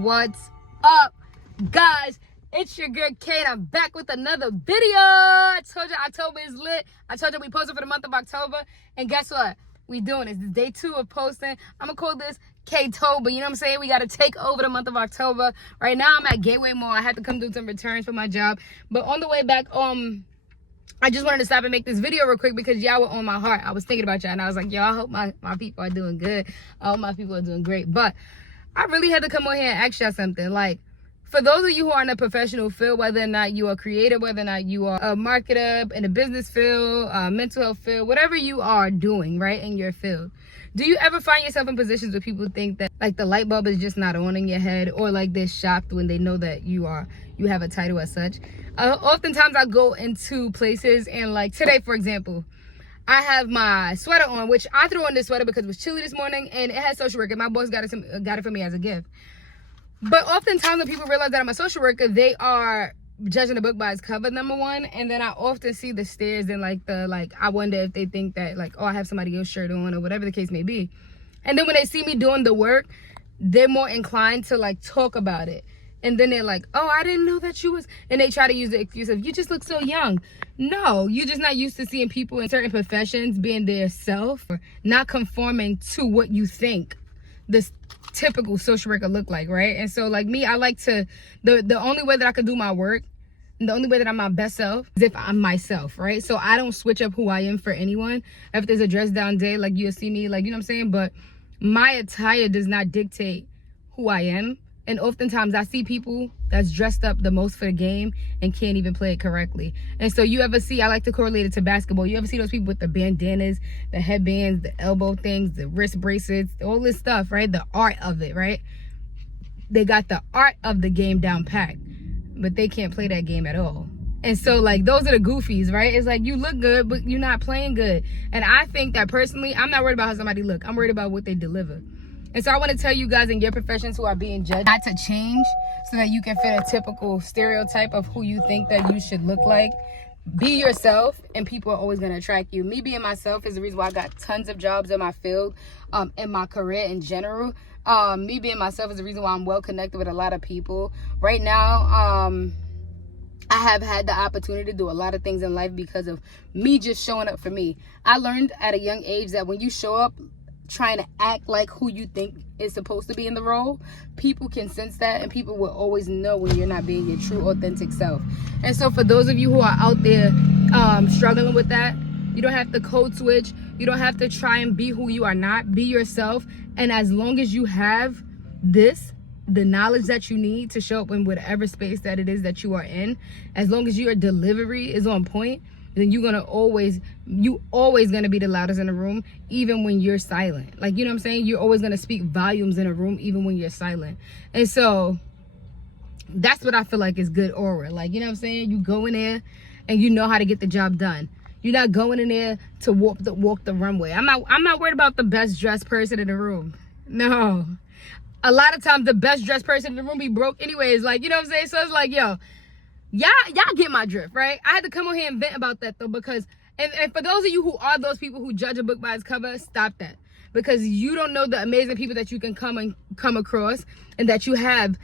What's up, guys? It's your girl Kate. I'm back with another video. I told you October is lit. I told you we posted for the month of October, and guess what? We doing this. This is day 2 of posting. I'm gonna call this K-tober. You know what I'm saying? We gotta take over the month of October. Right now I'm at Gateway Mall. I had to come do some returns for my job, but on the way back, I just wanted to stop and make this video real quick because y'all were on my heart. I was thinking about y'all and I was like, yo, I hope my people are doing good. I hope my people are doing great. But I really had to come on here and ask y'all something. Like, for those of you who are in a professional field, whether or not you are creative, whether or not you are a marketer in a business field, mental health field, whatever you are doing, right, in your field, do you ever find yourself in positions where people think that, like, the light bulb is just not on in your head, or like they're shocked when they know that you have a title as such? Oftentimes I go into places and, like, today, for example, I have my sweater on, which I threw on this sweater because it was chilly this morning and it has social worker. My boss got it for me as a gift. But oftentimes when people realize that I'm a social worker, they are judging the book by its cover, number one. And then I often see the stares and I wonder if they think that, like, oh, I have somebody else's shirt on or whatever the case may be. And then when they see me doing the work, they're more inclined to, like, talk about it. And then they're like, oh, I didn't know that you was, and they try to use the excuse of, you just look so young. No, you're just not used to seeing people in certain professions being their self, or not conforming to what you think this typical social worker look like, right? And so, like me, I like to, the only way that I could do my work, the only way that I'm my best self is if I'm myself, right? So I don't switch up who I am for anyone. If there's a dress down day, like, you'll see me, like, you know what I'm saying? But my attire does not dictate who I am. And oftentimes I see people that's dressed up the most for the game and can't even play it correctly. And so you ever see, I like to correlate it to basketball. You ever see those people with the bandanas, the headbands, the elbow things, the wrist bracelets, all this stuff, right? The art of it, right? They got the art of the game down pat, but they can't play that game at all. And so, like, those are the goofies, right? It's like, you look good, but you're not playing good. And I think that personally, I'm not worried about how somebody look. I'm worried about what they deliver. And so I want to tell you guys in your professions who are being judged not to change so that you can fit a typical stereotype of who you think that you should look like. Be yourself and people are always going to attract you. Me being myself is the reason why I got tons of jobs in my field, in my career in general. Me being myself is the reason why I'm well connected with a lot of people. Right now, I have had the opportunity to do a lot of things in life because of me just showing up for me. I learned at a young age that when you show up trying to act like who you think is supposed to be in the role, people can sense that, and people will always know when you're not being your true authentic self. And so for those of you who are out there struggling with that, you don't have to code switch. You don't have to try and be who you are not. Be yourself. And as long as you have the knowledge that you need to show up in whatever space that it is that you are in, as long as your delivery is on point, then you always gonna be the loudest in the room, even when you're silent. Like, you know what I'm saying? You're always gonna speak volumes in a room, even when you're silent. And so that's what I feel like is good aura. Like, you know what I'm saying? You go in there and you know how to get the job done. You're not going in there to walk the runway. I'm not worried about the best dressed person in the room. No. A lot of times the best dressed person in the room be broke anyways. Like, you know what I'm saying? So it's like, yo, y'all get my drift, right? I had to come on here and vent about that, though, because and for those of you who are those people who judge a book by its cover, stop that, because you don't know the amazing people that you can come across and that you have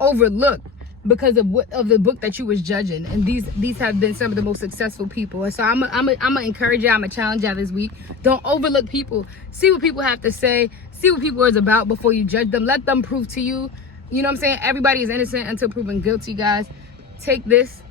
overlooked because of the book that you was judging. And these have been some of the most successful people. And so I'm gonna encourage y'all, I'm gonna challenge y'all this week. Don't overlook people. See what people have to say. See what people is about before you judge them. Let them prove to you. You know what I'm saying? Everybody is innocent until proven guilty, guys. Take this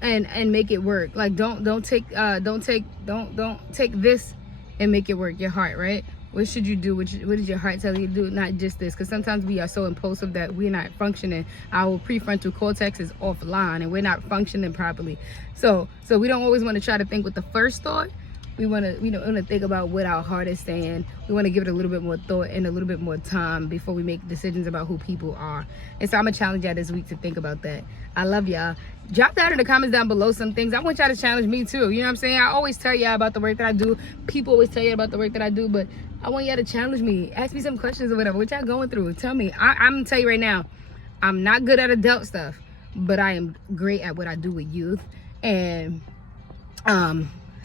and make it work. Like, don't take this and make it work. Your heart, right? What should you do? What does your heart tell you to do? Not just this, because sometimes we are so impulsive that we're not functioning. Our prefrontal cortex is offline and we're not functioning properly. So we don't always want to try to think with the first thought. We want to think about what our heart is saying. We want to give it a little bit more thought and a little bit more time before we make decisions about who people are. And so I'm going to challenge y'all this week to think about that. I love y'all. Drop that in the comments down below some things. I want y'all to challenge me too. You know what I'm saying? I always tell y'all about the work that I do. People always tell you about the work that I do, but I want y'all to challenge me. Ask me some questions or whatever. What y'all going through? Tell me. I'm going to tell you right now, I'm not good at adult stuff, but I am great at what I do with youth. And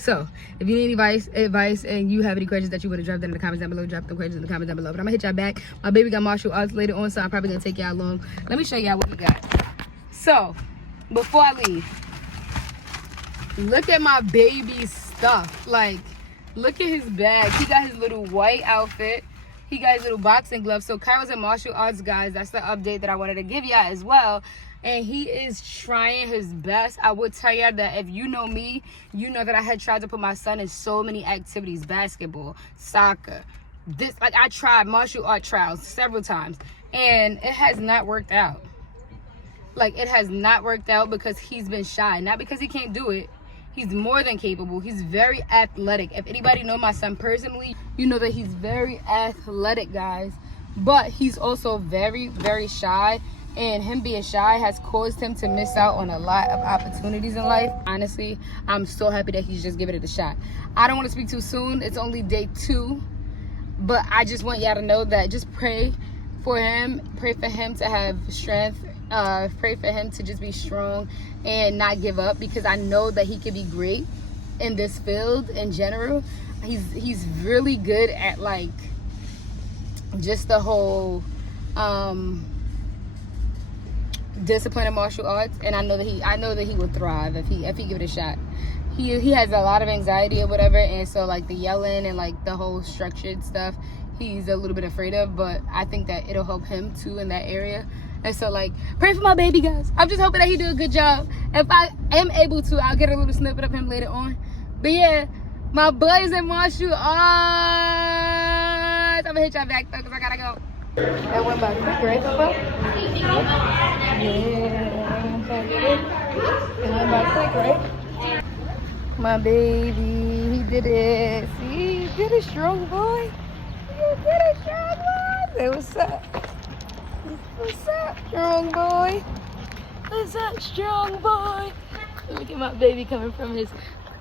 So if you need any advice and you have any questions that you want to drop them in the comments down below, drop the questions in the comments down below. But I'm gonna hit y'all back. My baby got martial arts later on, so I'm probably gonna take y'all along. Let me show y'all what we got. So before I leave, look at my baby's stuff. Like, look at his bag. He got his little white outfit. He got his little boxing gloves. So Kairo's in martial arts, guys. That's the update that I wanted to give y'all as well. And he is trying his best. I would tell y'all that if you know me, you know that I had tried to put my son in so many activities, basketball, soccer. Like, I tried martial art trials several times, and it has not worked out. Like, it has not worked out because he's been shy. Not because he can't do it. He's more than capable. He's very athletic. If anybody know my son personally, you know that he's very athletic, guys. But he's also very, very shy. And him being shy has caused him to miss out on a lot of opportunities in life. Honestly, I'm so happy that he's just giving it a shot. I don't want to speak too soon. It's only day 2. But I just want y'all to know that just pray for him. Pray for him to have strength. Pray for him to just be strong and not give up, because I know that he could be great in this field in general. He's really good at, like, just the whole discipline of martial arts, and I know that he will thrive if he give it a shot. He has a lot of anxiety or whatever, and so, like, the yelling and, like, the whole structured stuff, he's a little bit afraid of, but I think that it'll help him too in that area. And so, like, pray for my baby, guys. I'm just hoping that he do a good job. If I am able to, I'll get a little snippet of him later on. But yeah, my boys in martial arts. I'm gonna hit y'all back though, because I gotta go. That went by quick, right, so far? Yeah, it went by quick, right? My baby, he did it. See, he did it, strong boy. You did it, strong boy. Say what's up. What's up, strong boy? What's up, strong boy? Look at my baby coming from his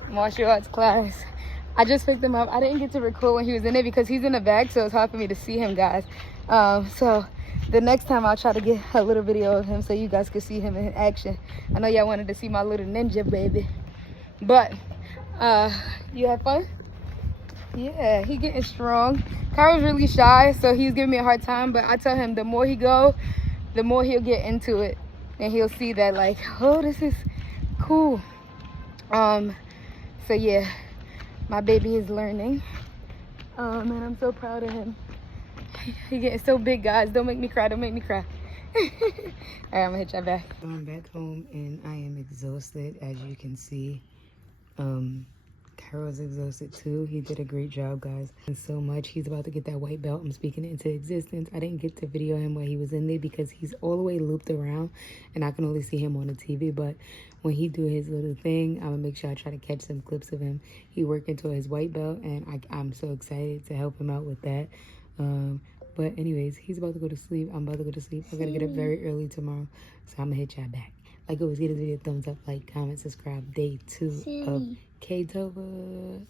martial arts class. I just picked him up. I didn't get to record when he was in there because he's in the bag, so it's hard for me to see him, guys. So the next time I'll try to get a little video of him so you guys can see him in action. I know y'all wanted to see my little ninja baby. But you have fun? Yeah, he getting strong. Kairo's really shy, so he's giving me a hard time, but I tell him the more he go, the more he'll get into it, and he'll see that, like, oh, this is cool. So yeah, my baby is learning, and I'm so proud of him. He getting so big, guys. Don't make me cry. Don't make me cry. All right, I'm gonna hit y'all back. I'm back home and I am exhausted, as you can see. Kairo's exhausted too. He did a great job, guys. And so much. He's about to get that white belt. I'm speaking it into existence. I didn't get to video him while he was in there because he's all the way looped around and I can only see him on the TV. But when he do his little thing, I'm gonna make sure I try to catch some clips of him. He working toward his white belt and I'm so excited to help him out with that. But anyways, he's about to go to sleep. I'm about to go to sleep. I gotta get up very early tomorrow, so I'm gonna hit y'all back. Like always, give this video a thumbs up, like, comment, subscribe. Day 2 of K-Tova.